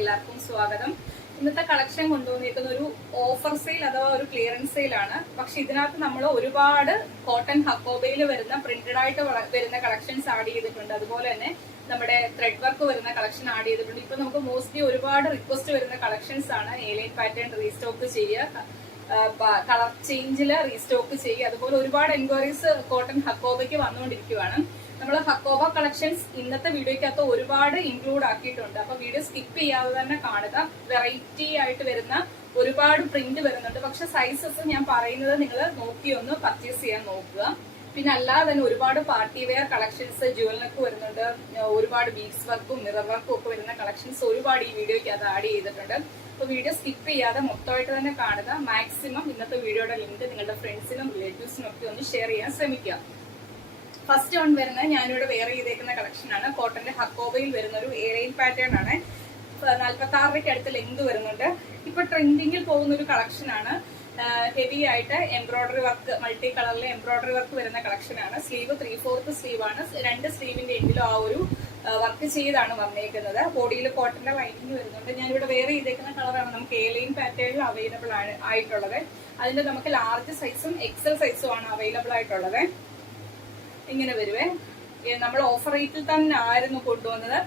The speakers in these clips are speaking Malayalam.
എല്ലാവർക്കും സ്വാഗതം. ഇന്നത്തെ കളക്ഷൻ കൊണ്ടുവന്നിരിക്കുന്ന ഒരു ഓഫർ സെയിൽ അഥവാ ഒരു ക്ലിയറൻസ് സെയിൽ ആണ്. പക്ഷെ ഇതിനകത്ത് നമ്മൾ ഒരുപാട് കോട്ടൺ ഹക്കോബയിൽ വരുന്ന പ്രിന്റഡ് ആയിട്ട് വരുന്ന കളക്ഷൻസ് ആഡ് ചെയ്തിട്ടുണ്ട്. അതുപോലെ തന്നെ നമ്മുടെ ത്രെഡ് വർക്ക് വരുന്ന കളക്ഷൻ ആഡ് ചെയ്തിട്ടുണ്ട്. ഇപ്പൊ നമുക്ക് മോസ്റ്റ്ലി ഒരുപാട് റിക്വസ്റ്റ് വരുന്ന കളക്ഷൻസ് ആണ്. എലൈൻ പാറ്റേൺ റീസ്റ്റോക്ക് ചെയ്യുക, കളർ ചേഞ്ചില് റീസ്റ്റോക്ക് ചെയ്യുക, അതുപോലെ ഒരുപാട് എൻക്വയറീസ് കോട്ടൺ ഹക്കോബയ്ക്ക് വന്നുകൊണ്ടിരിക്കുകയാണ്. നമ്മൾ ഹക്കോബ കളക്ഷൻസ് ഇന്നത്തെ വീഡിയോയ്ക്കകത്ത് ഒരുപാട് ഇൻക്ലൂഡ് ആക്കിയിട്ടുണ്ട്. അപ്പൊ വീഡിയോ സ്കിപ്പ് ചെയ്യാതെ തന്നെ കാണുക. വെറൈറ്റി ആയിട്ട് വരുന്ന ഒരുപാട് പ്രിന്റ് വരുന്നുണ്ട്. പക്ഷെ സൈസസ് ഞാൻ പറയുന്നത് നിങ്ങൾ നോക്കി ഒന്ന് പർച്ചേസ് ചെയ്യാൻ നോക്കുക. പിന്നെ അല്ലാതെ തന്നെ ഒരുപാട് പാർട്ടി വെയർ കളക്ഷൻസ് ജുവലിനൊക്കെ വരുന്നുണ്ട്. ഒരുപാട് ബീഡ്സ് വർക്കും മിറർ വർക്കും ഒക്കെ വരുന്ന കളക്ഷൻസ് ഒരുപാട് ഈ വീഡിയോയ്ക്ക് അത് ആഡ് ചെയ്തിട്ടുണ്ട്. അപ്പൊ വീഡിയോ സ്കിപ്പ് ചെയ്യാതെ മൊത്തമായിട്ട് തന്നെ കാണുക. മാക്സിമം ഇന്നത്തെ വീഡിയോയുടെ ലിങ്ക് നിങ്ങളുടെ ഫ്രണ്ട്സിനും റിലേറ്റീവ്സിനും ഒക്കെ ഒന്ന് ഷെയർ ചെയ്യാൻ ശ്രമിക്കുക. ഫസ്റ്റ് വൺ വരുന്നത് ഞാനിവിടെ വെയർ ചെയ്തേക്കുന്ന കളക്ഷൻ ആണ്. കോട്ടന്റെ ഹക്കോബയിൽ വരുന്ന ഒരു എലൈൻ പാറ്റേൺ ആണ്. 46 അടുത്ത് ലെങ്ത് വരുന്നുണ്ട്. ഇപ്പൊ ട്രെൻഡിങ്ങിൽ പോകുന്ന ഒരു കളക്ഷൻ ആണ്. ഹെവി ആയിട്ട് എംബ്രോയിഡറി വർക്ക്, മൾട്ടി കളറിലെ എംബ്രോയിഡറി വർക്ക് വരുന്ന കളക്ഷൻ ആണ്. സ്ലീവ് 3/4 സ്ലീവ് ആണ്. 2 സ്ലീവിന്റെ എൻഡിലും ആ ഒരു വർക്ക് ചെയ്താണ് വന്നേക്കുന്നത്. ബോഡിയിൽ കോട്ടന്റെ ലൈനിങ് വരുന്നുണ്ട്. ഞാനിവിടെ വെയർ ചെയ്തേക്കുന്ന കളറാണ് നമുക്ക് എലൈൻ പാറ്റേണിൽ അവൈലബിൾ ആയിട്ടുള്ളത്. അതിന്റെ നമുക്ക് ലാർജ് സൈസും എക്സൽ സൈസും ആണ് അവൈലബിൾ ആയിട്ടുള്ളത്. ഇങ്ങനെ വരുവേ. നമ്മൾ ഓഫർ റേറ്റിൽ തന്നെ ആയിരുന്നു കൊണ്ടുവന്നത്.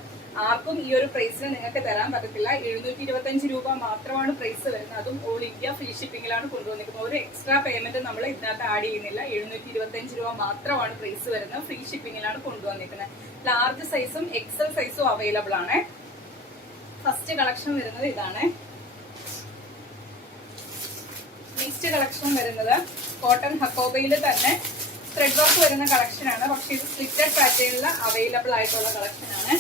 ആർക്കും ഈ ഒരു പ്രൈസിന് നിങ്ങൾക്ക് തരാൻ പറ്റത്തില്ല. 725 രൂപ മാത്രമാണ് പ്രൈസ് വരുന്നത്. അതും ഓൾ ഇന്ത്യ ഫ്രീ ഷിപ്പിംഗിലാണ് കൊണ്ടുവന്നിരിക്കുന്നത്. ഒരു എക്സ്ട്രാ പേയ്മെന്റ് നമ്മൾ ഇതിനകത്ത് ആഡ് ചെയ്യുന്നില്ല. 725 രൂപ മാത്രമാണ് പ്രൈസ് വരുന്നത്. ഫ്രീ ഷിപ്പിംഗിലാണ് കൊണ്ടുവന്നിരിക്കുന്നത്. ലാർജ് സൈസും എക്സൽ സൈസും അവൈലബിൾ ആണ്. ഫസ്റ്റ് കളക്ഷൻ വരുന്നത് ഇതാണ്. നെക്സ്റ്റ് കളക്ഷൻ വരുന്നത് കോട്ടൺ ഹക്കോബയിൽ തന്നെ ത്രെഡ് വർക്ക് വരുന്ന കളക്ഷൻ ആണ്. പക്ഷെ ഇത് സ്ലിറ്റഡ് പാറ്റേണിൽ അവൈലബിൾ ആയിട്ടുള്ള കളക്ഷൻ ആണ്.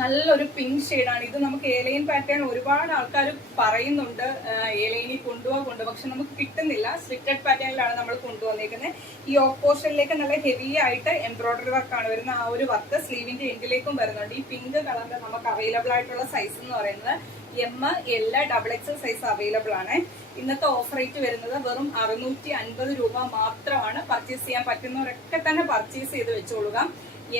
നല്ലൊരു പിങ്ക് ഷെയ്ഡാണ് ഇത്. നമുക്ക് എലൈൻ പാറ്റേൺ ഒരുപാട് ആൾക്കാർ പറയുന്നുണ്ട് എലൈനിൽ കൊണ്ടുപോകാൻ, പക്ഷെ നമുക്ക് കിട്ടുന്നില്ല. സ്ലിറ്റഡ് പാറ്റേണിലാണ് നമ്മൾ കൊണ്ടുവന്നേക്കുന്നത്. ഈ ഓഫ് പോർഷനിലേക്ക് നല്ല ഹെവി ആയിട്ട് എംബ്രോയിഡറി വർക്കാണ് വരുന്നത്. ആ ഒരു വർക്ക് സ്ലീവിന്റെ എൻഡിലേക്കും വരുന്നുണ്ട്. ഈ പിങ്ക് കളറിൽ നമുക്ക് അവൈലബിൾ ആയിട്ടുള്ള സൈസ് എന്ന് പറയുന്നത് M, L, XXL size available ആണ്. ഇന്നത്തെ ഓഫർ റേറ്റ് വരുന്നത് വെറും 650 രൂപ മാത്രമാണ്. പർച്ചേസ് ചെയ്യാൻ പറ്റുന്നവരൊക്കെ തന്നെ പർച്ചേസ് ചെയ്ത് വെച്ചോളുക.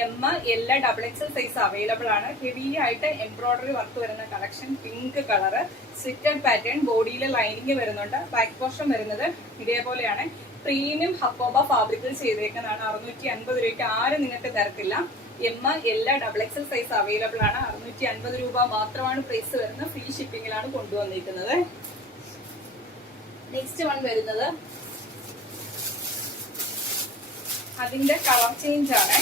M, L, XXL size available ആണ്. ഹെവി ആയിട്ട് എംബ്രോയിഡറി വർക്ക് വരുന്ന collection, pink colour, slitted pattern, ബോഡിയിൽ ലൈനിങ് വരുന്നുണ്ട്. ബാക്ക് പോർഷൻ വരുന്നത് ഇതേപോലെയാണ്. പ്രീമിയം ഹക്കോബ ഫാബ്രിക്കിൽ ചെയ്തേക്കുന്നതാണ്. 650 രൂപയ്ക്ക് ആരും നിങ്ങൾക്ക് തരത്തില്ല. M, L, XXL size available ആണ്. 650 രൂപ മാത്രമാണ് പ്രൈസ് വരുന്നത്. ഫ്രീ ഷിപ്പിംഗിലാണ് കൊണ്ടുവന്നിരിക്കുന്നത്. നെക്സ്റ്റ് വൺ വരുന്നത് അതിന്റെ കളർ ചേഞ്ച് ആണ്.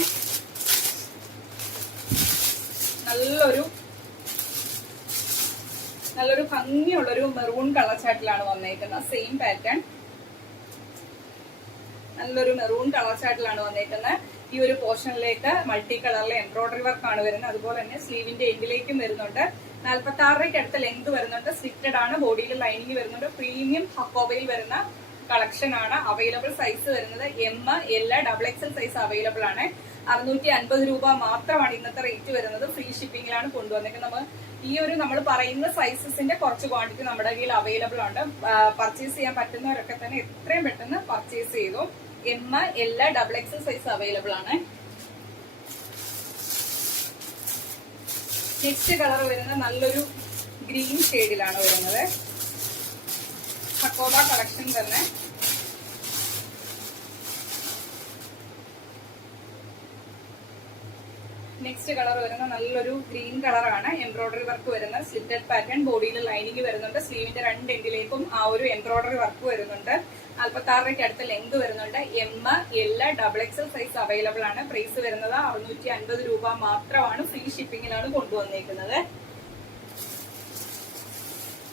നല്ലൊരു ഭംഗിയുള്ളൊരു മെറൂൺ കളർ ചാർട്ടിലാണ് വന്നേക്കുന്നത്. സെയിം പാറ്റേൺ, നല്ലൊരു മെറൂൺ കളർ ചാർട്ടിലാണ് വന്നേക്കുന്നത്. ഈ ഒരു പോർഷനിലേക്ക് മൾട്ടി കളറിലെ എംബ്രോയിഡറി വർക്ക് ആണ് വരുന്നത്. അതുപോലെ തന്നെ സ്ലീവിന്റെ എൻഡിലേക്കും വരുന്നുണ്ട്. 46 അടുത്ത ലെങ്ത് വരുന്നുണ്ട്. സ്ലിറ്റഡ് ആണ്. ബോഡിയിൽ ലൈനിങ് വരുന്നുണ്ട്. പ്രീമിയം ഹക്കോബയിൽ വരുന്ന കളക്ഷൻ ആണ്. അവൈലബിൾ സൈസ് വരുന്നത് M, L, XXL size available ആണ്. 650 രൂപ മാത്രമാണ് ഇന്നത്തെ റേറ്റ് വരുന്നത്. ഫ്രീ ഷിപ്പിംഗിലാണ് കൊണ്ടുവന്നിരിക്കുന്നത്. ഈ ഒരു നമ്മൾ പറയുന്ന സൈസസിന്റെ കുറച്ച് ക്വാണ്ടിറ്റി നമ്മുടെ കയ്യിൽ അവൈലബിൾ ഉണ്ട്. പർച്ചേസ് ചെയ്യാൻ പറ്റുന്നവരൊക്കെ തന്നെ എത്രയും പെട്ടെന്ന് പർച്ചേസ് ചെയ്തു. M, L, XXL size available ആണ്. നെക്സ്റ്റ് കളർ വരുന്നത് നല്ലൊരു ഗ്രീൻ ഷെയ്ഡിലാണ് വരുന്നത്. ഹക്കോബ കളക്ഷൻ തന്നെ. നെക്സ്റ്റ് കളർ വരുന്ന നല്ലൊരു ഗ്രീൻ കളറാണ്. എംബ്രോയിഡറി വർക്ക് വരുന്ന സ്ലിറ്റഡ് പാറ്റേൺ, ബോഡിയിൽ ലൈനിങ് വരുന്നുണ്ട്. സ്ലീവിന്റെ 2 എൻഡിലേക്കും ആ ഒരു എംബ്രോയിഡറി വർക്ക് വരുന്നുണ്ട്. 46 അടുത്ത ലെങ്ത് വരുന്നുണ്ട്. M, L, XXL size available ആണ്. പ്രൈസ് വരുന്നത് 650 രൂപ മാത്രമാണ്. ഫ്രീ ഷിപ്പിംഗിലാണ് കൊണ്ടുവന്നേക്കുന്നത്.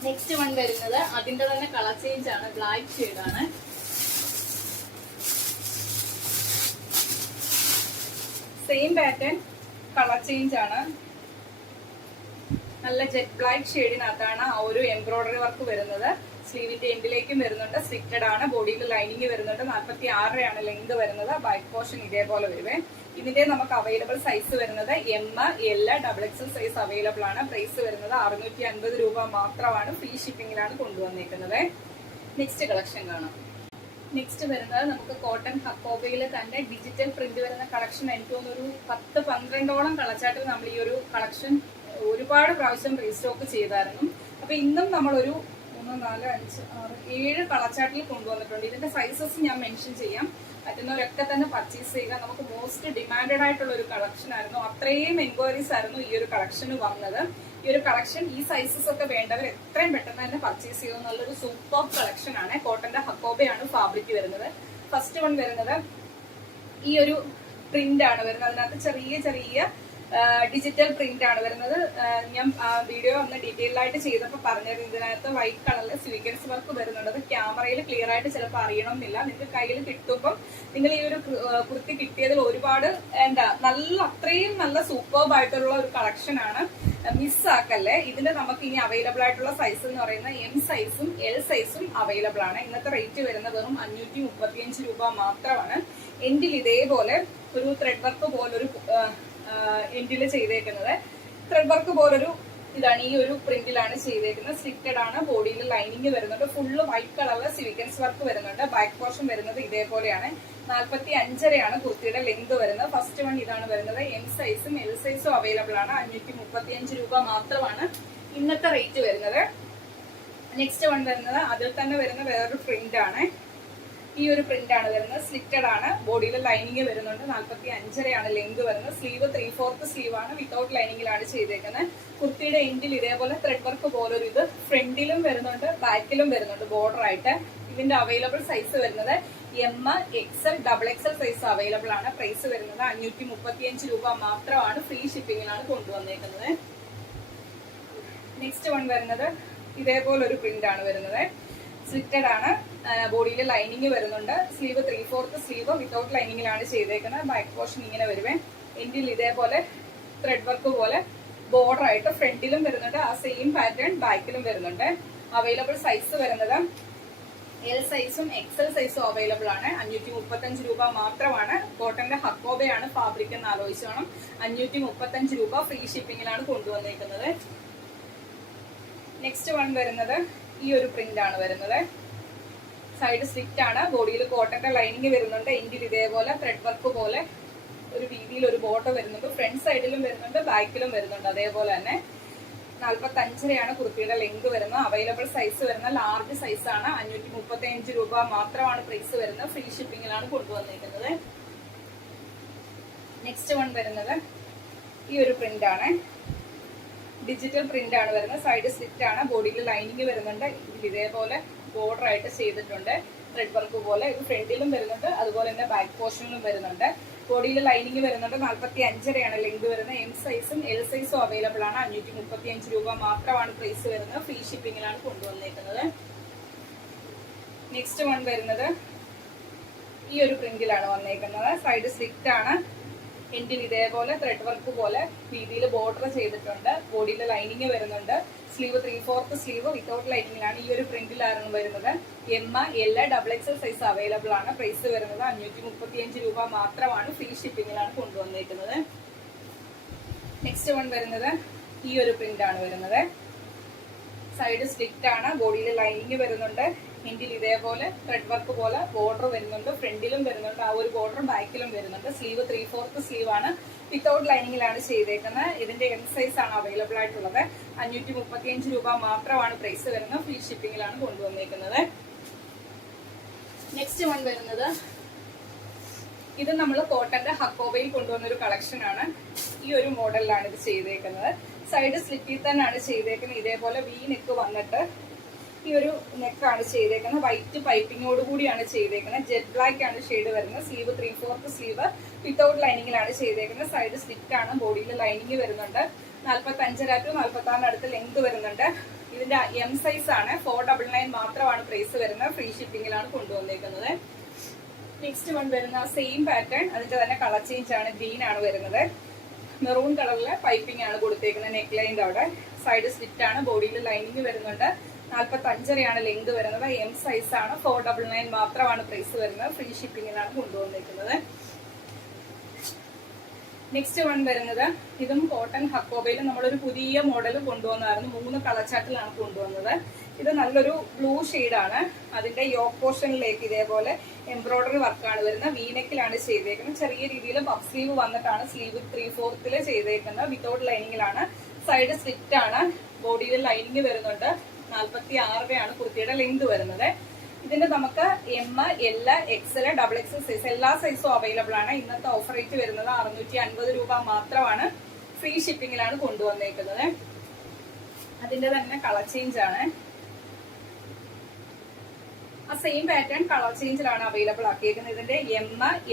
നെക്സ്റ്റ് വൺ വരുന്നത് അതിന്റെ തന്നെ കളർ ചേഞ്ച് ആണ്. ബ്ലാക്ക് ഷെയ്ഡാണ്. സെയിം പാറ്റേൺ, കളർ ചേഞ്ച് ആണ്. നല്ല ജെറ്റ് ബ്ലാക്ക് ഷെയ്ഡിനകത്താണ് ആ ഒരു എംബ്രോയിഡറി വർക്ക് വരുന്നത്. സ്ലീവിന്റെ എൻഡിലേക്കും വരുന്നുണ്ട്. സ്ലിറ്റഡ് ആണ്. ബോഡിയിൽ ലൈനിങ് വരുന്നുണ്ട്. 46 ആണ് ലെങ്ത് വരുന്നത്. ബാക്ക് പോർഷൻ ഇതേപോലെ വരുവേ. ഇതിന്റെ നമുക്ക് അവൈലബിൾ സൈസ് വരുന്നത് M, L, XXL size available ആണ്. പ്രൈസ് വരുന്നത് 650 രൂപ മാത്രമാണ്. ഫ്രീ ഷിപ്പിംഗിലാണ് കൊണ്ടുവന്നിരിക്കുന്നത്. നെക്സ്റ്റ് കളക്ഷൻ കാണാം. നെക്സ്റ്റ് വരുന്നത് നമുക്ക് കോട്ടൺ ഹക്കോബയിൽ തന്നെ ഡിജിറ്റൽ പ്രിന്റ് വരുന്ന കളക്ഷൻ. എനിക്ക് തോന്നുന്നു ഒരു 10-12ഓളം കളച്ചാട്ടിൽ നമ്മൾ ഈ ഒരു കളക്ഷൻ ഒരുപാട് പ്രാവശ്യം റീസ്റ്റോക്ക് ചെയ്തായിരുന്നു. അപ്പൊ ഇന്നും നമ്മളൊരു 3, 4, 5, 6, 7 കളർ ചാർട്ടിൽ കൊണ്ടുവന്നിട്ടുണ്ട്. ഇതിന്റെ സൈസസ് ഞാൻ മെൻഷൻ ചെയ്യാം. പറ്റുന്നവരൊക്കെ തന്നെ പർച്ചേസ് ചെയ്യുക. നമുക്ക് മോസ്റ്റ് ഡിമാൻഡഡ് ആയിട്ടുള്ള ഒരു കളക്ഷൻ ആയിരുന്നു. അത്രയും എൻക്വയറീസ് ആയിരുന്നു ഈ ഒരു കളക്ഷന് വന്നത്. ഈ ഒരു കളക്ഷൻ, ഈ സൈസസ് ഒക്കെ വേണ്ടവർ എത്രയും പെട്ടെന്ന് തന്നെ പർച്ചേസ് ചെയ്യുക. നല്ലൊരു സൂപ്പർ കളക്ഷൻ ആണ്. കോട്ടന്റെ ഹക്കോബയാണ് ഫാബ്രിക് വരുന്നത്. ഫസ്റ്റ് വൺ വരുന്നത് ഈ ഒരു പ്രിന്റ് ആണ് വരുന്നത്. അതിനകത്ത് ചെറിയ ചെറിയ ഡിജിറ്റൽ പ്രിന്റ് ആണ് വരുന്നത്. ഞാൻ വീഡിയോ ഒന്ന് ഡീറ്റെയിൽ ആയിട്ട് ചെയ്തപ്പോൾ പറഞ്ഞത് ഇതിനകത്ത് വൈറ്റ് കളറിൽ സ്വീക്വൻസ് വർക്ക് വരുന്നുണ്ട്. അത് ക്യാമറയിൽ ക്ലിയർ ആയിട്ട് ചിലപ്പോൾ അറിയണമെന്നില്ല. നിങ്ങൾക്ക് കയ്യിൽ കിട്ടുമ്പോൾ നിങ്ങൾ ഈ ഒരു കുർത്തി കിട്ടിയതിൽ ഒരുപാട് അത്രയും നല്ല സൂപ്പർബ് ആയിട്ടുള്ള ഒരു കളക്ഷൻ ആണ്. മിസ്സാക്കല്ലേ. ഇതിന്റെ നമുക്ക് ഇനി അവൈലബിൾ ആയിട്ടുള്ള സൈസ് എന്ന് പറയുന്നത് എം സൈസും എൽ സൈസും അവൈലബിൾ ആണ്. ഇന്നത്തെ റേറ്റ് വരുന്നത് വെറും 535 രൂപ മാത്രമാണ്. എൻഡിൽ ഇതേപോലെ ഒരു ത്രെഡ് വർക്ക് പോലൊരു എൻഡില് ചെയ്തേക്കുന്നത്. ത്രെഡ് വർക്ക് പോലൊരു ഇതാണ്, ഈ ഒരു പ്രിന്റിലാണ് ചെയ്തേക്കുന്നത്. സ്ലിറ്റഡ് ആണ്. ബോഡിയിൽ ലൈനിങ് വരുന്നുണ്ട്. ഫുള്ള് വൈറ്റ് കളറിൽ സ്വീക്വൻസ് വർക്ക് വരുന്നുണ്ട്. ബാക്ക് പോർഷൻ വരുന്നത് ഇതേപോലെയാണ്. 45.5 കുർത്തിയുടെ ലെങ്ത് വരുന്നത്. ഫസ്റ്റ് വൺ ഇതാണ് വരുന്നത്. എം സൈസും എൽ സൈസും അവൈലബിൾ ആണ്. 535 രൂപ മാത്രമാണ് ഇന്നത്തെ റേറ്റ് വരുന്നത്. നെക്സ്റ്റ് വൺ വരുന്നത് അതിൽ തന്നെ വരുന്ന വേറൊരു പ്രിന്റ് ആണ്. ഈ ഒരു പ്രിന്റ് ആണ് വരുന്നത്. സ്ലിറ്റഡ് ആണ്. ബോഡിയിൽ ലൈനിങ് വരുന്നുണ്ട്. 45.5 ലെങ്ത് വരുന്നത്. സ്ലീവ് 3/4 സ്ലീവ് ആണ്. വിത്തൗട്ട് ലൈനിങ്ങിലാണ് ചെയ്തേക്കുന്നത്. കുർത്തിയുടെ എൻഡിൽ ഇതേപോലെ ത്രെഡ് വർക്ക് പോലൊരു ഇത് ഫ്രണ്ടിലും വരുന്നുണ്ട്, ബാക്കിലും വരുന്നുണ്ട് ബോർഡർ ആയിട്ട്. ഇതിന്റെ അവൈലബിൾ സൈസ് വരുന്നത് M, XL, XXL size available ആണ്. പ്രൈസ് വരുന്നത് 535 രൂപ മാത്രമാണ്. ഫ്രീ ഷിപ്പിംഗിലാണ് കൊണ്ടുവന്നേക്കുന്നത്. നെക്സ്റ്റ് വൺ വരുന്നത് ഇതേപോലെ ഒരു പ്രിന്റ് ആണ് വരുന്നത്. സ്ലിറ്റഡ് ആണ്. ബോഡിയിൽ ലൈനിങ് വരുന്നുണ്ട്. സ്ലീവ് 3/4 സ്ലീവ് വിത്തൗട്ട് ലൈനിങ്ങിലാണ് ചെയ്തേക്കുന്നത്. ബാക്ക് പോർഷൻ ഇങ്ങനെ വരുവേ. എൻഡിൽ ഇതേപോലെ ത്രെഡ് വർക്ക് പോലെ ബോർഡർ ആയിട്ട് ഫ്രണ്ടിലും വരുന്നുണ്ട്. ആ സെയിം പാറ്റേൺ ബാക്കിലും വരുന്നുണ്ട്. അവൈലബിൾ സൈസ് വരുന്നത് എൽ സൈസും XL സൈസും അവൈലബിൾ ആണ്. 535 രൂപ മാത്രമാണ്. കോട്ടന്റെ ഹക്കോബയാണ് ഫാബ്രിക് എന്ന് ആലോചിച്ച് വേണം. 535 രൂപ ഫ്രീ ഷിപ്പിംഗിലാണ് കൊണ്ടുവന്നേക്കുന്നത്. നെക്സ്റ്റ് വൺ വരുന്നത് ഈ ഒരു പ്രിന്റ് ആണ് വരുന്നത്. സൈഡ് സ്ലിറ്റ് ആണ്. ബോഡിയിൽ കോട്ടന്റെ ലൈനിങ് വരുന്നുണ്ട്. എൻഡിൽ ഇതേപോലെ ത്രെഡ് വർക്ക് പോലെ ഒരു രീതിയിൽ ഒരു ബോർഡർ വരുന്നുണ്ട്. ഫ്രണ്ട് സൈഡിലും വരുന്നുണ്ട്, ബാക്കിലും വരുന്നുണ്ട്. അതേപോലെ തന്നെ 45.5 കുർത്തിയുടെ ലെങ്ത് വരുന്നത്. അവൈലബിൾ സൈസ് വരുന്ന ലാർജ് സൈസ് ആണ്. 535 രൂപ മാത്രമാണ് പ്രൈസ് വരുന്നത്. ഫ്രീ ഷിപ്പിംഗിലാണ് കൊണ്ടുവന്നിരിക്കുന്നത്. നെക്സ്റ്റ് വൺ വരുന്നത് ഈ ഒരു പ്രിന്റ് ആണ്. ഡിജിറ്റൽ പ്രിന്റ് ആണ് വരുന്നത്. സൈഡ് സ്ലിറ്റ് ആണ്. ബോഡിയിൽ ലൈനിങ് വരുന്നുണ്ട്. ഇതേപോലെ ബോർഡർ ആയിട്ട് ചെയ്തിട്ടുണ്ട്. ത്രെഡ് വർക്ക് പോലെ ഇത് ഫ്രണ്ടിലും വരുന്നുണ്ട്, അതുപോലെ തന്നെ ബാക്ക് പോർഷനിലും വരുന്നുണ്ട്. ബോഡിയിൽ ലൈനിങ് വരുന്നുണ്ട്. 45.5 ലെങ്ത് വരുന്നത്. എം സൈസും എൽ സൈസും അവൈലബിൾ ആണ്. 535 രൂപ മാത്രമാണ് പ്രൈസ് വരുന്നത്. ഫ്രീ ഷിപ്പിംഗിലാണ് കൊണ്ടുവന്നേക്കുന്നത്. നെക്സ്റ്റ് വൺ വരുന്നത് ഈ ഒരു പ്രിന്റിലാണ് വന്നേക്കുന്നത്. സൈഡ് സ്ലിറ്റ് ആണ്. എൻഡിൽ ഇതേപോലെ ത്രെഡ് വർക്ക് പോലെ രീതിയിൽ ബോർഡർ ചെയ്തിട്ടുണ്ട്. ബോഡിയിൽ ലൈനിങ് വരുന്നുണ്ട്. സ്ലീവ് 3/4 സ്ലീവ് വിത്തൗട്ട് ലൈനിങ്ങിലാണ്. ഈ ഒരു പ്രിന്റിലാണ് വരുന്നത്. M, L, XXL size available ആണ്. പ്രൈസ് വരുന്നത് 535 രൂപ മാത്രമാണ്. ഫ്രീ ഷിപ്പിംഗിലാണ് കൊണ്ടുവന്നേക്കുന്നത്. നെക്സ്റ്റ് വൺ വരുന്നത് ഈ ഒരു പ്രിന്റ് ആണ് വരുന്നത്. സൈഡ് സ്ലിറ്റ് ആണ്. ബോഡിയിൽ ലൈനിങ് വരുന്നുണ്ട്. എൻഡിൽ ഇതേപോലെ ത്രെഡ് വർക്ക് പോലെ ബോർഡർ വരുന്നുണ്ട്. ഫ്രണ്ടിലും വരുന്നുണ്ട്. ആ ഒരു ബോർഡർ ബാക്കിലും വരുന്നുണ്ട്. സ്ലീവ് 3/4 സ്ലീവ് ആണ്. വിത്തൗട്ട് ലൈനിങ്ങിലാണ് ചെയ്തേക്കുന്നത്. ഇതിന്റെ എം സൈസ് ആണ് അവൈലബിൾ ആയിട്ടുള്ളത്. 535 രൂപ മാത്രമാണ് പ്രൈസ് വരുന്നത്. ഫ്രീ ഷിപ്പിംഗിലാണ് കൊണ്ടുവന്നേക്കുന്നത്. നെക്സ്റ്റ് വൺ വരുന്നത് ഇത് നമ്മൾ കോട്ടന്റെ ഹക്കോബയിൽ കൊണ്ടുവന്ന ഒരു കളക്ഷൻ ആണ്. ഈ ഒരു മോഡലിലാണ് ഇത് ചെയ്തേക്കുന്നത്. സൈഡ് സ്ലിറ്റിൽ തന്നെയാണ് ചെയ്തേക്കുന്നത്. ഇതേപോലെ വി നെക്ക് വന്നിട്ട് ഈ ഒരു നെക്കാണ് ചെയ്തേക്കുന്നത്. വൈറ്റ് പൈപ്പിങ്ങോട് കൂടിയാണ് ചെയ്തേക്കുന്നത്. ജെറ്റ് ബ്ലാക്ക് ആണ് ഷെയ്ഡ് വരുന്നത്. സ്ലീവ് 3/4 സ്ലീവ് വിത്തൗട്ട് ലൈനിങ്ങിലാണ് ചെയ്തേക്കുന്നത്. സൈഡ് സ്ലിറ്റ് ആണ്. ബോഡിയിൽ ലൈനിങ് വരുന്നുണ്ട്. 45.5 to 46 അടുത്ത് ലെങ്ത് വരുന്നുണ്ട്. ഇതിന്റെ എം സൈസ് ആണ്. 499 മാത്രമാണ് പ്രൈസ് വരുന്നത്. ഫ്രീ ഷിപ്പിംഗിലാണ് കൊണ്ടുവന്നേക്കുന്നത്. നെക്സ്റ്റ് വൺ വരുന്ന സെയിം പാറ്റേൺ, അതിന്റെ തന്നെ കളർ ചേഞ്ച് ആണ്. ഗ്രീൻ ആണ് വരുന്നത്. മെറൂൺ കളറിലെ പൈപ്പിംഗ് ആണ് കൊടുത്തേക്കുന്നത്. നെക്ക് ലൈൻ്റെ അവിടെ സൈഡ് സ്ലിറ്റ് ആണ്. ബോഡിയിൽ ലൈനിങ് വരുന്നുണ്ട്. 45.5 ലെങ്ത് വരുന്നത്. എം സൈസ് ആണ്. 499 മാത്രമാണ് പ്രൈസ് വരുന്നത്. ഫ്രീ ഷിപ്പിംഗിലാണ് കൊണ്ടുവന്നിരിക്കുന്നത്. നെക്സ്റ്റ് വൺ വരുന്നത് ഇതും കോട്ടൺ ഹക്കോബയിൽ നമ്മളൊരു പുതിയ മോഡൽ കൊണ്ടുവന്നായിരുന്നു. 3 കളർ ചാർട്ടിലാണ് കൊണ്ടുവന്നത്. ഇത് നല്ലൊരു ബ്ലൂ ഷെയ്ഡാണ്. അതിന്റെ യോക്ക് പോർഷനിലേക്ക് ഇതേപോലെ എംബ്രോയിഡറി വർക്കാണ് വരുന്നത്. വീനെക്കിലാണ് ചെയ്തേക്കുന്നത്. ചെറിയ രീതിയിൽ പഫ് സ്ലീവ് വന്നിട്ടാണ് സ്ലീവ് 3/4 ചെയ്തേക്കുന്നത്. വിത്തൗട്ട് ലൈനിങ്ങിലാണ്. സൈഡ് സ്ലിറ്റ് ആണ്, ബോഡിയിൽ ലൈനിങ് വരുന്നുണ്ട്. 46 കുർത്തിയുടെ ലെങ്ത് വരുന്നത്. ഇതിന്റെ നമുക്ക് M, L, XL, double XL size എല്ലാ സൈസും അവൈലബിൾ ആണ്. ഇന്നത്തെ ഓഫർ റേറ്റ് വരുന്നത് 650 രൂപ മാത്രമാണ്. ഫ്രീ ഷിപ്പിംഗിലാണ് കൊണ്ടുവന്നേക്കുന്നത്. അതിന്റെ തന്നെ കളർ ചേഞ്ച് ആണ്. ആ സെയിം പാറ്റേൺ കളർ ചേഞ്ചിലാണ് അവൈലബിൾ ആക്കിയിരിക്കുന്നത്. ഇതിന്റെ M,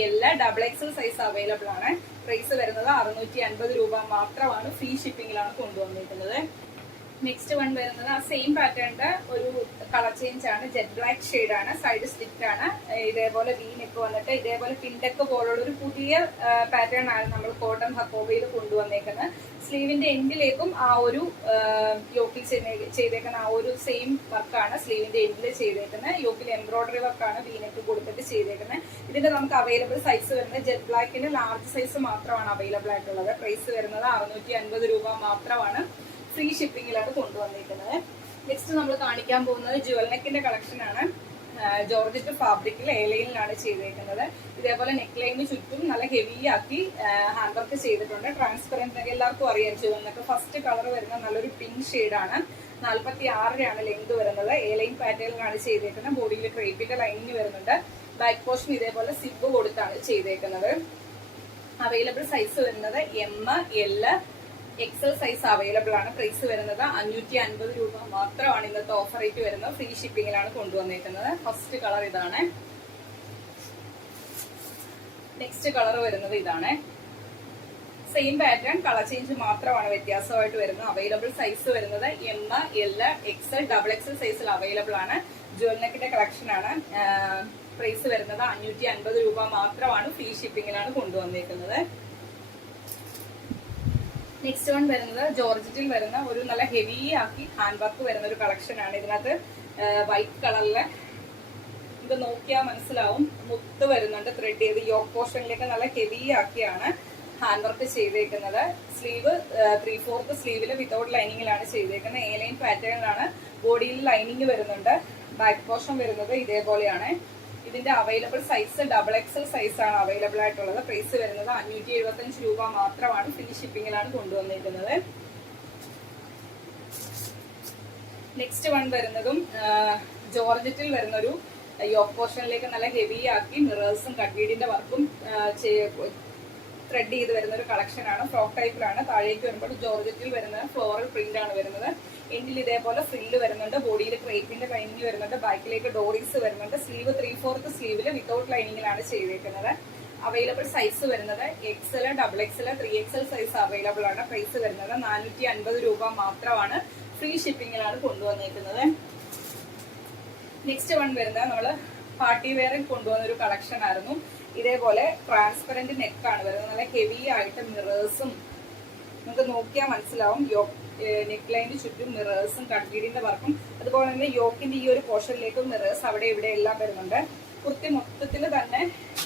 L, double XL size available ആണ്. പ്രൈസ് വരുന്നത് 650 രൂപ മാത്രമാണ്. ഫ്രീ ഷിപ്പിംഗിലാണ് കൊണ്ടുവന്നിരിക്കുന്നത്. നെക്സ്റ്റ് വൺ വരുന്നത് ആ സെയിം പാറ്റേണിന്റെ ഒരു കളർ ചേഞ്ച് ആണ്. ജെറ്റ് ബ്ലാക്ക് ഷെയ്ഡ് ആണ്. സൈഡ് സ്ലിറ്റ് ആണ്. ഇതേപോലെ വി നെക്ക് വന്നിട്ട് ഇതേപോലെ പിൻടെക്ക് പോലുള്ള ഒരു പുതിയ പാറ്റേൺ ആണ് നമ്മൾ കോട്ടൺ ഹക്കോബയിൽ കൊണ്ടുവന്നേക്കുന്നത്. സ്ലീവിന്റെ എൻഡിലേക്കും ആ ഒരു യോക്കിൽ ചെയ്തേക്കുന്ന ആ ഒരു സെയിം വർക്കാണ് സ്ലീവിന്റെ എൻഡിൽ ചെയ്തേക്കുന്നത്. യോക്കിൽ എംബ്രോയിഡറി വർക്കാണ് വി നെക്ക് കൊടുത്തിട്ട് ചെയ്തേക്കുന്നത്. ഇതിന്റെ നമുക്ക് അവൈലബിൾ സൈസ് വരുന്നത് ജെറ്റ് ബ്ലാക്കിന്റെ ലാർജ് സൈസ് മാത്രമാണ് അവൈലബിൾ ആയിട്ടുള്ളത്. പ്രൈസ് വരുന്നത് 650 രൂപ മാത്രമാണ്. ഫ്രീ ഷിപ്പിംഗിലാണ് കൊണ്ടുവന്നിരിക്കുന്നത്. നെക്സ്റ്റ് നമ്മൾ കാണിക്കാൻ പോകുന്നത് ജുവൽ നെക്കിന്റെ കളക്ഷൻ ആണ്. ജോർജറ്റ് ഫാബ്രിക്കിൽ എലൈനിലാണ് ചെയ്തേക്കുന്നത്. ഇതേപോലെ നെക്ക് ലൈനിന് ചുറ്റും നല്ല ഹെവി ആക്കി ഹാൻഡ് വർക്ക് ചെയ്തിട്ടുണ്ട്. ട്രാൻസ്പെറന്റ് എല്ലാവർക്കും അറിയാം ജുവൽ നെക്ക്. ഫസ്റ്റ് കളർ വരുന്ന നല്ലൊരു പിങ്ക് ഷെയ്ഡാണ്. 46 ലെങ്ത് വരുന്നത്. എലൈൻ പാറ്റേണിലാണ് ചെയ്തേക്കുന്നത്. ബോഡിയിൽ ക്രേപ്പിന്റെ ലൈനിങ് വരുന്നുണ്ട്. ബാക്ക് പോർഷൻ ഇതേപോലെ സിബ് കൊടുത്താണ് ചെയ്തേക്കുന്നത്. അവൈലബിൾ സൈസ് വരുന്നത് M, L, XL size available ആണ്. പ്രൈസ് വരുന്നത് 550 രൂപ മാത്രമാണ്. ഇന്നത്തെ ഓഫർ റേറ്റ് വരുന്നത്. ഫ്രീ ഷിപ്പിംഗിലാണ് കൊണ്ടുവന്നിരിക്കുന്നത്. ഫസ്റ്റ് കളർ ഇതാണ്. നെക്സ്റ്റ് കളർ വരുന്നത് ഇതാണ്. സെയിം പാറ്റേൺ, കളർ ചേഞ്ച് മാത്രമാണ് വ്യത്യാസമായിട്ട് വരുന്നത്. അവൈലബിൾ സൈസ് വരുന്നത് M, L, XL, double XL സൈസിൽ അവൈലബിൾ ആണ്. ജുവൽ നെക്കിന്റെ കളക്ഷൻ ആണ്. പ്രൈസ് വരുന്നത് 550 രൂപ മാത്രമാണ്. ഫ്രീ ഷിപ്പിംഗിലാണ് കൊണ്ടുവന്നിരിക്കുന്നത്. നെക്സ്റ്റ് വൺ വരുന്നത് ജോർജറ്റിൽ വരുന്ന ഒരു നല്ല ഹെവി ആക്കി ഹാൻഡ് വർക്ക് വരുന്ന ഒരു കളക്ഷൻ ആണ്. ഇതിനകത്ത് വൈറ്റ് കളറില് ഇത് നോക്കിയാൽ മനസ്സിലാവും മുത്ത് വരുന്നുണ്ട്. ത്രെഡ് ചെയ്ത് യോക്ക് പോർഷനിലേക്ക് നല്ല ഹെവി ആക്കിയാണ് ഹാൻഡ് വർക്ക് ചെയ്തേക്കുന്നത്. സ്ലീവ് 3/4 സ്ലീവില് വിതൗട്ട് ലൈനിങ്ങിലാണ് ചെയ്തേക്കുന്നത്. എ ലൈൻ പാറ്റേണിലാണ്. ബോഡിയിൽ ലൈനിങ് വരുന്നുണ്ട്. ബാക്ക് പോർഷൻ വരുന്നത് ഇതേപോലെയാണ്. ഇതിന്റെ available size double XL size ആണ് അവൈലബിൾ ആയിട്ടുള്ളത്. പ്രൈസ് വരുന്നത് 575 രൂപ മാത്രമാണ്. ഫ്രീ ഷിപ്പിംഗിലാണ് കൊണ്ടുവന്നിരിക്കുന്നത്. നെക്സ്റ്റ് വൺ വരുന്നതും ജോർജറ്റിൽ വരുന്നൊരു യോക്ക് പോർഷനിലേക്ക് നല്ല ഹെവി ആക്കി മിറേഴ്സും കട്ട്വീഡിന്റെ വർക്കും ത്രെഡ് ചെയ്ത് വരുന്ന ഒരു കളക്ഷൻ ആണ്. ഫ്രോക്ക് ടൈപ്പിലാണ്. താഴേക്ക് വരുമ്പോൾ ജോർജറ്റിൽ വരുന്നത് ഫ്ലോറൽ പ്രിന്റ് ആണ് വരുന്നത്. എൻഡിൽ ഇതേപോലെ ഫ്രില്ല് വരുന്നുണ്ട്. ബോഡിയിൽ ക്രേപ്പിന്റെ ലൈനിങ് വരുന്നുണ്ട്. ബാക്കിലേക്ക് ഡോറീസ് വരുന്നുണ്ട്. സ്ലീവ് 3/4 സ്ലീവില് വിതൗട്ട് ലൈനിങ്ങിലാണ് ചെയ്തേക്കുന്നത്. അവൈലബിൾ സൈസ് വരുന്നത് XL, double XL, 3XL size available ആണ്. പ്രൈസ് വരുന്നത് 450 രൂപ മാത്രമാണ്. ഫ്രീ ഷിപ്പിംഗിലാണ് കൊണ്ടുവന്നിരിക്കുന്നത്. നെക്സ്റ്റ് വൺ വരുന്നത് നമ്മള് പാർട്ടി വെയറിൽ കൊണ്ടുവന്ന ഒരു കളക്ഷൻ ആയിരുന്നു. ഇതേപോലെ ട്രാൻസ്പെറന്റ് നെക്കാണ് വരുന്നത്. നല്ല ഹെവി ആയിട്ട് മിറേഴ്സും നമുക്ക് നോക്കിയാൽ മനസ്സിലാവും. നെക്ക് ലൈനിന് ചുറ്റും മിറേഴ്സും കട്ട്വീഡിന്റെ വർക്കും അതുപോലെ തന്നെ യോക്കിന്റെ ഈ ഒരു പോർഷനിലേക്കും മിറേഴ്സ് അവിടെ ഇവിടെ എല്ലാം വരുന്നുണ്ട്. കുർത്തി മൊത്തത്തിൽ തന്നെ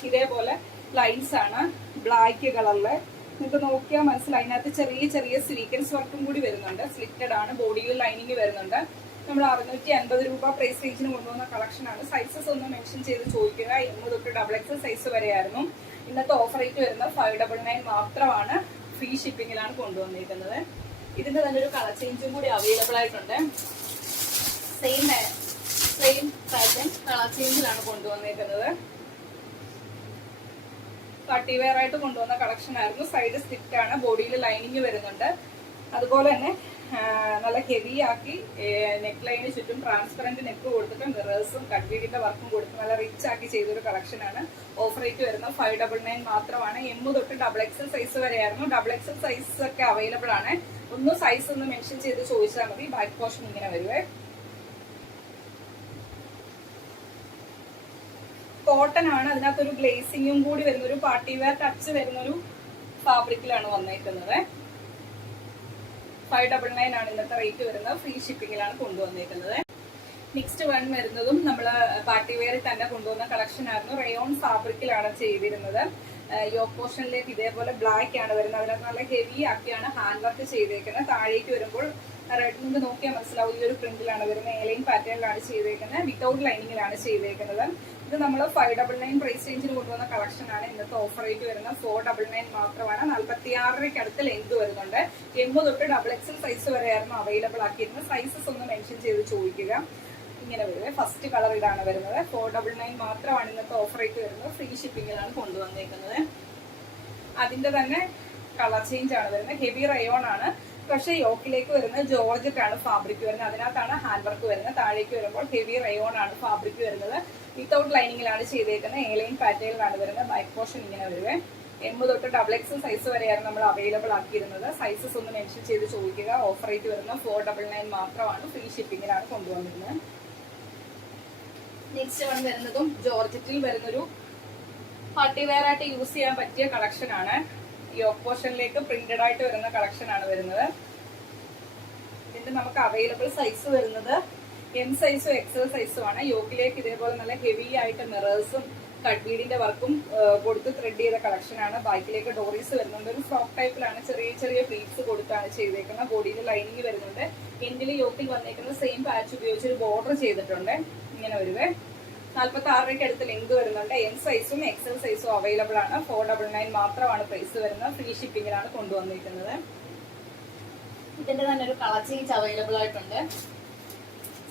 ഇതേപോലെ ലൈൻസ് ആണ്. ബ്ലാക്ക് കളറില് നിങ്ങൾക്ക് നോക്കിയാൽ മനസ്സിലാവും. അതിനകത്ത് ചെറിയ ചെറിയ സ്വീക്കൻസ് വർക്കും കൂടി വരുന്നുണ്ട്. സ്ലിറ്റഡ് ആണ്. ബോഡിയിൽ ലൈനിങ് വരുന്നുണ്ട്. നമ്മൾ 650 രൂപ പ്രൈസ് റേഞ്ചിന് കൊണ്ടുവന്ന കളക്ഷൻ ആണ്. സൈസസ് ഒന്ന് മെൻഷൻ ചെയ്ത് ചോദിക്കുക. എം തൊട്ട് ഡബിൾ എക്സൽ സൈസ് വരെയായിരുന്നു. ഇന്നത്തെ ഓഫർ റേറ്റ് വരുന്നത് 599 മാത്രമാണ്. ഫ്രീ ഷിപ്പിംഗിലാണ് കൊണ്ടുവന്നിരിക്കുന്നത്. ഇതിന്റെ തന്നെ ഒരു കളർ ചേഞ്ചും കൂടി അവൈലബിൾ ആയിട്ടുണ്ട്. സെയിം പാറ്റേൺ കളർ ചേഞ്ചിലാണ് കൊണ്ടുവന്നിരിക്കുന്നത്. പാർട്ടി വെയർ ആയിട്ട് കൊണ്ടുവന്ന കളക്ഷൻ ആയിരുന്നു. സൈഡ് സ്റ്റിറ്റ് ആണ്. ബോഡിയിൽ ലൈനിങ് വരുന്നുണ്ട്. അതുപോലെ തന്നെ നല്ല ഹെവി ആക്കി നെക്ക് ലൈനിന് ചുറ്റും ട്രാൻസ്പെറന്റ് നെക്ക് കൊടുത്തിട്ട് മിറേഴ്സും കട്ട്വീഡിന്റെ വർക്കും കൊടുത്ത് നല്ല റിച്ച് ആക്കി ചെയ്തൊരു കളക്ഷൻ ആണ്. ഓഫർ റേറ്റ് വരുന്നത് 599 മാത്രമാണ്. എം തൊട്ട് ഡബിൾ എക്സൽ സൈസ് വരെയായിരുന്നു. ഡബിൾ എക്സൽ സൈസ് ഒക്കെ അവൈലബിൾ ആണ്. ഒന്ന് സൈസ് ഒന്ന് മെൻഷൻ ചെയ്ത് ചോദിച്ചാൽ മതി. ബാക്ക് പോർഷൻ ഇങ്ങനെ വരുവേ. കോട്ടൺ ആണ്. അതിനകത്തൊരു ഗ്ലേസിങ്ങും കൂടി വരുന്ന ഒരു പാർട്ടി വെയർ ടച്ച് വരുന്നൊരു ഫാബ്രിക്കിലാണ് വന്നേക്കുന്നത്. 599 ആണ് ഇന്നത്തെ റേറ്റ് വരുന്നത്. ഫ്രീ ഷിപ്പിംഗിലാണ് കൊണ്ടുവന്നേക്കുന്നത്. നെക്സ്റ്റ് വൺ വരുന്നതും നമ്മൾ പാർട്ടി വെയറിൽ തന്നെ കൊണ്ടുവന്ന കളക്ഷൻ ആയിരുന്നു. റയോൺ ഫാബ്രിക്കിലാണ് ചെയ്തിരുന്നത്. യോക്ക് പോർഷനിലേക്ക് ഇതേപോലെ ബ്ലാക്ക് ആണ് വരുന്നത്. അതിനകത്ത് നല്ല ഹെവി ആക്കിയാണ് ഹാൻഡ് വർക്ക് ചെയ്തേക്കുന്നത്. താഴേക്ക് വരുമ്പോൾ റെഡ് നിങ്ങൾക്ക് നോക്കിയാൽ മനസ്സിലാവും. ഈ ഒരു പ്രിന്റിലാണ് വരുന്നത്. എലൈൻ പാറ്റേണിലാണ് ചെയ്തേക്കുന്നത്. വിത്തൗട്ട് ലൈനിങ്ങിലാണ് ചെയ്തേക്കുന്നത്. ഇത് ഇത് നമ്മൾ 599 പ്രൈസ് റേഞ്ചിന് കൊണ്ടുവന്ന കളക്ഷൻ ആണ്. ഇന്നത്തെ ഓഫർ റേറ്റ് വരുന്ന 499 മാത്രമാണ്. 46 അടുത്ത് ലെങ്ത് വരുന്നുണ്ട്. M തൊട്ട് XXL സൈസ് വരെയായിരുന്നു അവൈലബിൾ ആക്കിയിരുന്നത്. സൈസസ് ഒന്ന് മെൻഷൻ ചെയ്ത് ചോദിക്കുക. ഇങ്ങനെ വരുന്നത് ഫസ്റ്റ് കളർ ഇതാണ് വരുന്നത്. 499 മാത്രമാണ് ഇന്നത്തെ ഓഫർ റേറ്റ് വരുന്നത്. ഫ്രീ ഷിപ്പിംഗിലാണ് കൊണ്ടുവന്നേക്കുന്നത്. അതിന്റെ തന്നെ കളർ ചേഞ്ച് ആണ് വരുന്നത്. ഹെവി റയോൺ ആണ്, പക്ഷെ യോക്കിലേക്ക് വരുന്നത് ജോർജറ്റ് ആണ് ഫാബ്രിക് വരുന്നത്. അതിനകത്താണ് ഹാൻഡ് വർക്ക് വരുന്നത്. താഴേക്ക് വരുമ്പോൾ ഹെവി റയോൺ ആണ് ഫാബ്രിക് വരുന്നത്. വിത്തൗട്ട് ലൈനിങ്ങിലാണ് ചെയ്തേക്കുന്നത്. എ ലൈൻ പാറ്റേണിലാണ് വരുന്നത്. ബാക്ക് പോർഷൻ ഇങ്ങനെ വരുന്നത്. M തൊട്ട് XXL സൈസ് വരെയാണ് നമ്മൾ അവൈലബിൾ ആക്കിയിരുന്നത്. സൈസസ് ഒന്ന് മെൻഷൻ ചെയ്ത് ചോദിക്കുക. ഓഫർ റേറ്റ് വരുന്നത് 499 മാത്രമാണ്. ഫ്രീ ഷിപ്പിംഗിലാണ് കൊണ്ടുവന്നിരുന്നത്. നെക്സ്റ്റ് വൺ വരുന്നതും ജോർജറ്റിൽ വരുന്നൊരു പാർട്ടി വെയർ ആയിട്ട് യൂസ് ചെയ്യാൻ പറ്റിയ കളക്ഷൻ ആണ്. യോക്ക് പോർഷനിലേക്ക് പ്രിന്റഡ് ആയിട്ട് വരുന്ന കളക്ഷൻ ആണ് വരുന്നത്. ഇതിന്റെ നമുക്ക് അവൈലബിൾ സൈസ് വരുന്നത് M സൈസും XL സൈസും ആണ്. യോക്കിലേക്ക് ഇതേപോലെ നല്ല ഹെവി ആയിട്ട് മിറേഴ്സും കട്ട് ബീഡിന്റെ വർക്കും കൊടുത്ത് ത്രെഡ് ചെയ്ത കളക്ഷൻ ആണ്. ബാക്കിലേക്ക് ഡോറീസ് വരുന്നുണ്ട്. ഒരു ഫ്രോക്ക് ടൈപ്പിലാണ്, ചെറിയ ചെറിയ പ്ലീറ്റ്സ് കൊടുത്താണ് ചെയ്തേക്കുന്നത്. ബോഡിയിൽ ലൈനിങ് വരുന്നുണ്ട്. എൻഡിൽ യോക്കിൽ വന്നേക്കുന്ന സെയിം പാച്ച് ഉപയോഗിച്ച് ഒരു ബോർഡർ ചെയ്തിട്ടുണ്ട്. ഇങ്ങനെ വരുവേ. 46 അടുത്ത് ലെങ്ത് വരുന്നുണ്ട്. M സൈസും XL സൈസും അവൈലബിൾ ആണ്. 499 മാത്രമാണ് പ്രൈസ് വരുന്നത്. ഫ്രീ ഷിപ്പിംഗിലാണ് കൊണ്ടുവന്നിരിക്കുന്നത്. ഇതിന്റെ തന്നെ ഒരു കളർ ചേഞ്ച് അവൈലബിൾ ആയിട്ടുണ്ട്.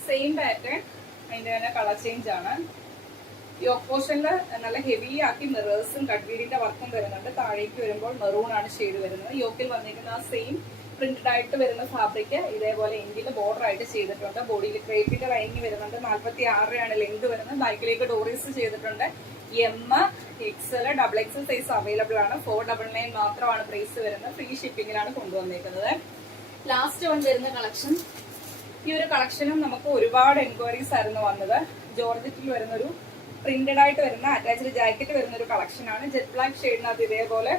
സെയിം പാറ്റേൺ, അതിന്റെ തന്നെ കളർ ചേഞ്ച് ആണ്. യോക്ക് പോർഷനിൽ നല്ല ഹെവി ആക്കി മിറേഴ്സും കട്ട് ബീഡിന്റെ വർക്കും വരുന്നുണ്ട്. താഴേക്ക് വരുമ്പോൾ മെറൂൺ ആണ് ഷെയ്ഡ് വരുന്നത്. യോക്കിൽ വന്നിരിക്കുന്ന ആ സെയിം പ്രിന്റഡ് ആയിട്ട് വരുന്ന ഫാബ്രിക് ഇതേപോലെ എൻഡിൽ ബോർഡർ ആയിട്ട് ചെയ്തിട്ടുണ്ട്. ബോഡിയിൽ ക്രേപ്പിന്റെ ലൈനിങ് വരുന്നുണ്ട്. 46 ആണ് ലെങ്ത് വരുന്നത്. ബാക്കിലേക്ക് ഡോറീസ് ചെയ്തിട്ടുണ്ട്. M, XL, XXL size available ആണ്. 499 മാത്രമാണ് പ്രൈസ് വരുന്നത്. ഫ്രീ ഷിപ്പിംഗിലാണ് കൊണ്ടുവന്നേക്കുന്നത്. ലാസ്റ്റ് വൺ വരുന്ന കളക്ഷൻ, ഈ ഒരു കളക്ഷനും നമുക്ക് ഒരുപാട് എൻക്വയറീസ് ആയിരുന്നു വന്നത്. ജോർജറ്റിൽ വരുന്നൊരു പ്രിന്റഡ് ആയിട്ട് വരുന്ന അറ്റാച്ച്ഡ് ജാക്കറ്റ് വരുന്ന ഒരു കളക്ഷൻ ആണ്. ജെറ്റ് ബ്ലാക്ക് ഷെയ്ഡിനകത്ത് ഇതേപോലെ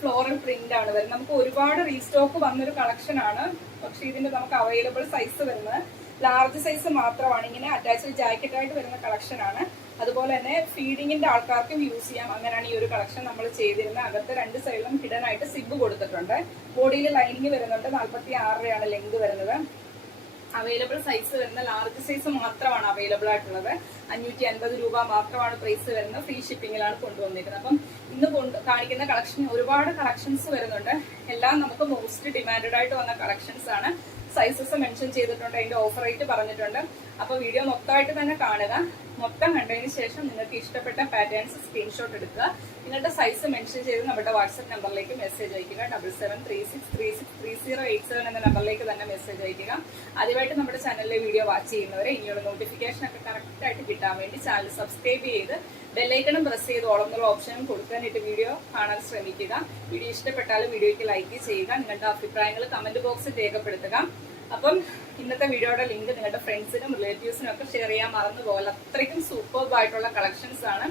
ഫ്ലോറൽ പ്രിന്റ് ആണ് വരുന്നത്. നമുക്ക് ഒരുപാട് റീസ്റ്റോക്ക് വന്നൊരു കളക്ഷൻ ആണ്. പക്ഷെ ഇതിന്റെ നമുക്ക് അവൈലബിൾ സൈസ് വരുന്നത് ലാർജ് സൈസ് മാത്രമാണ്. ഇങ്ങനെ അറ്റാച്ച്ഡ് ജാക്കറ്റ് ആയിട്ട് വരുന്ന കളക്ഷൻ ആണ്. അതുപോലെ തന്നെ ഫീഡിങ്ങിന്റെ ആൾക്കാർക്കും യൂസ് ചെയ്യാം. അങ്ങനെയാണ് ഈ ഒരു കളക്ഷൻ നമ്മൾ ചെയ്തിരുന്നത്. അകത്ത് രണ്ട് സൈഡിലും ഹിഡൻ ആയിട്ട് സിബ് കൊടുത്തിട്ടുണ്ട്. ബോഡിയിൽ ലൈനിങ് വരുന്നുണ്ട്. 46 ആണ് ലെങ്ത് വരുന്നത്. അവൈലബിൾ സൈസ് വരുന്ന ലാർജ് സൈസ് മാത്രമാണ് അവൈലബിൾ ആയിട്ടുള്ളത്. 550 രൂപ മാത്രമാണ് പ്രൈസ് വരുന്നത്. ഫ്രീ ഷിപ്പിംഗിലാണ് കൊണ്ടുവന്നിരിക്കുന്നത്. അപ്പം ഇന്ന് കാണിക്കുന്ന കളക്ഷൻ ഒരുപാട് കളക്ഷൻസ് വരുന്നുണ്ട്. എല്ലാം നമുക്ക് മോസ്റ്റ് ഡിമാൻഡഡ് ആയിട്ട് വന്ന കളക്ഷൻസ് ആണ്. സൈസസ് മെൻഷൻ ചെയ്തിട്ടുണ്ട്. അതിന്റെ ഓഫർ റേറ്റ് പറഞ്ഞിട്ടുണ്ട്. അപ്പൊ വീഡിയോ മൊത്തമായിട്ട് തന്നെ കാണുക. മൊത്തം കണ്ടതിന് ശേഷം നിങ്ങൾക്ക് ഇഷ്ടപ്പെട്ട പാറ്റേൺസ് സ്ക്രീൻഷോട്ട് എടുക്കുക. നിങ്ങളുടെ സൈസ് മെൻഷൻ ചെയ്ത് നമ്മുടെ വാട്സ്ആപ്പ് നമ്പറിലേക്ക് മെസ്സേജ് അയക്കുക. 7736363087 എന്ന നമ്പറിലേക്ക് തന്നെ മെസ്സേജ് അയക്കുക. ആദ്യമായിട്ട് നമ്മുടെ ചാനലിലെ വീഡിയോ വാച്ച് ചെയ്യുന്നവരെ ഇനിയുള്ള നോട്ടിഫിക്കേഷൻ ഒക്കെ കറക്റ്റ് ആയിട്ട് കിട്ടാൻ വേണ്ടി ചാനൽ സബ്സ്ക്രൈബ് ചെയ്ത് ബെല്ലൈക്കണും പ്രസ് ചെയ്ത് ഓളെന്നുള്ള ഓപ്ഷനും കൊടുക്കാനായിട്ട് വീഡിയോ കാണാൻ ശ്രമിക്കുക. വീഡിയോ ഇഷ്ടപ്പെട്ടാലും വീഡിയോയ്ക്ക് ലൈക്ക് ചെയ്യുക. നിങ്ങളുടെ അഭിപ്രായങ്ങൾ കമന്റ് ബോക്സിൽ രേഖപ്പെടുത്തുക. അപ്പം ഇന്നത്തെ വീഡിയോയുടെ ലിങ്ക് നിങ്ങളുടെ ഫ്രണ്ട്സിനും റിലേറ്റീവ്സിനും ഒക്കെ ഷെയർ ചെയ്യാൻ മറന്നു പോകല്ല. അത്രയ്ക്കും സൂപ്പർബ് ആയിട്ടുള്ള കളക്ഷൻസ് ആണ്.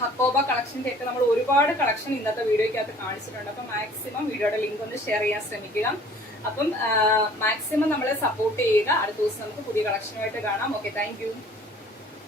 ഹക്കോബ കളക്ഷന്റെ ഒക്കെ നമ്മൾ ഒരുപാട് കളക്ഷൻ ഇന്നത്തെ വീഡിയോയ്ക്കകത്ത് കാണിച്ചിട്ടുണ്ട്. അപ്പം മാക്സിമം വീഡിയോയുടെ ലിങ്ക് ഒന്ന് ഷെയർ ചെയ്യാൻ ശ്രമിക്കുക. അപ്പം മാക്സിമം നമ്മളെ സപ്പോർട്ട് ചെയ്യുക. അടുത്ത ദിവസം നമുക്ക് പുതിയ കളക്ഷനുമായിട്ട് കാണാം. Okay, thank you.